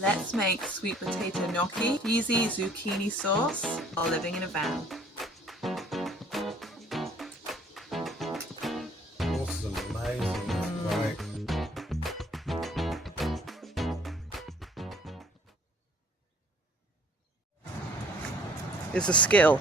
Let's make sweet potato gnocchi, cheesy zucchini sauce while living in a van. Awesome, amazing, great. It's a skill.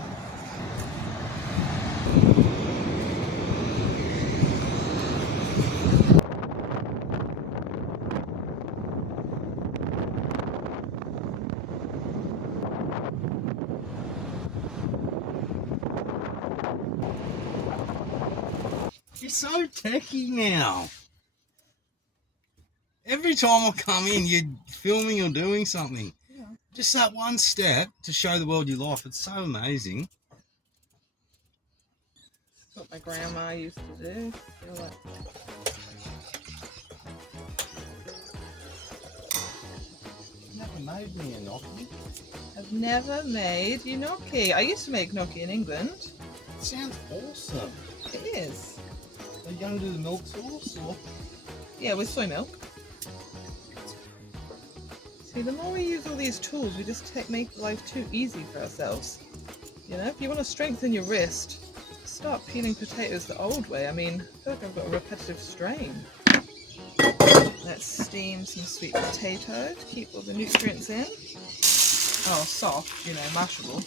You're so techy now. Every time I come in, you're filming or doing something. Yeah. Just that one step to show the world your life. It's so amazing. That's what my grandma used to do. Never made me a gnocchi. I've never made gnocchi. I used to make gnocchi in England. It sounds awesome. It is. Are you going to do the milk sauce or? Yeah, with soy milk. See, the more we use all these tools, we just make life too easy for ourselves. You know, if you want to strengthen your wrist, start peeling potatoes the old way. I mean, I feel like I've got a repetitive strain. Let's steam some sweet potato to keep all the nutrients in. Oh, soft, you know, mashable.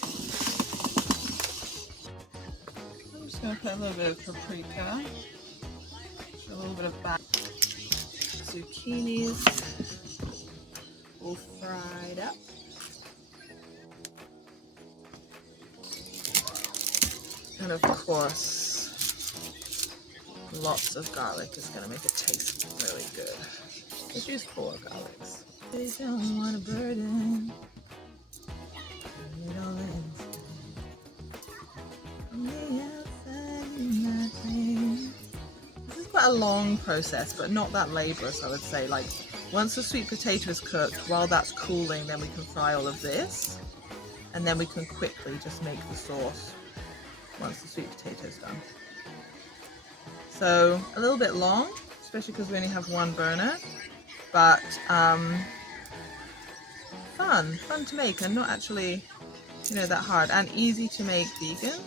I'm just going to put a little bit of paprika, a little bit of zucchinis, all fried up. And of course, lots of garlic is going to make it taste really good. Let's use 4 garlics. They don't want a burden. This is quite a long process, but not that laborious, I would say. Like, once the sweet potato is cooked, while that's cooling, then we can fry all of this, and then we can quickly just make the sauce once the sweet potato is done. So a little bit long, especially because we only have 1 burner, but fun to make, and not actually, you know, that hard, and easy to make vegan.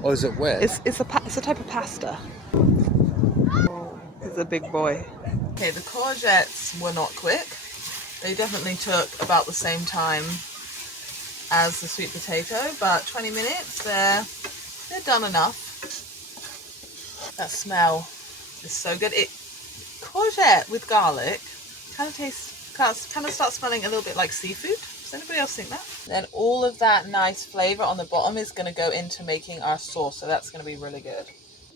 Or is it wet? It's a type of pasta. Oh, it's a big boy. Okay, the courgettes were not quick. They definitely took about the same time as the sweet potato, but 20 minutes, they're done enough. That smell is so good. Courgette with garlic kind of starts smelling a little bit like seafood. Does anybody else think that? Then all of that nice flavor on the bottom is going to go into making our sauce, so that's going to be really good.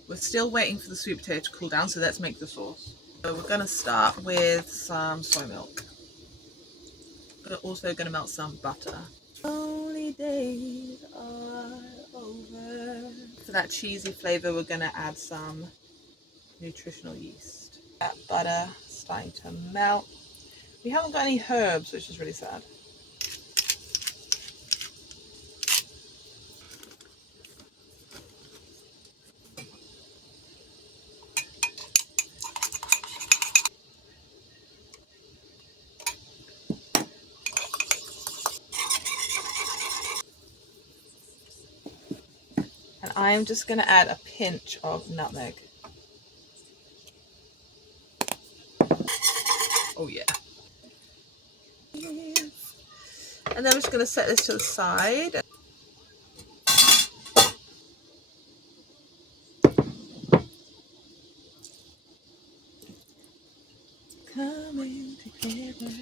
We're still waiting for the sweet potato to cool down, so let's make the sauce. So we're going to start with some soy milk. We're also going to melt some butter. Only days are over. For that cheesy flavor, we're going to add some nutritional yeast. That butter starting to melt. We haven't got any herbs, which is really sad. And I am just going to add a pinch of nutmeg. Oh yeah. And then we're just going to set this to the side. Coming together.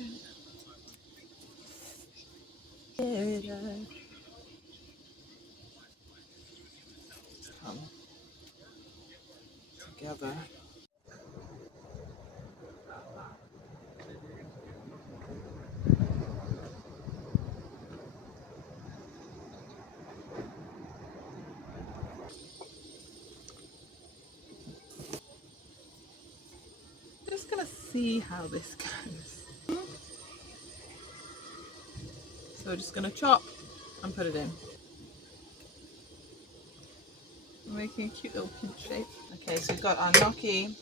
Come together. Just gonna see how this goes. So we're just gonna chop and put it in. We're making a cute little pinch shape. Okay, so we've got our gnocchi,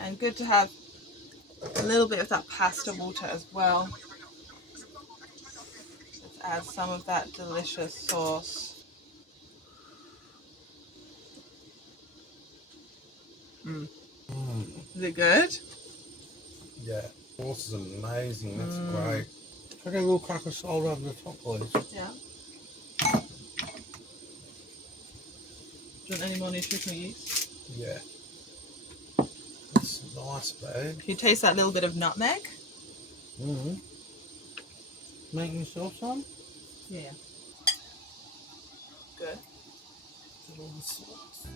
and good to have a little bit of that pasta water as well. Let's add some of that delicious sauce. Is it good? Yeah, sauce is amazing. That's great. Can I get a little crack of salt over the top, please? Yeah. Do you want any more nutritional yeast? Yeah. That's nice, babe. Can you taste that little bit of nutmeg? Mm-hmm. Making yourself some? Yeah. Good. Get all the sauce.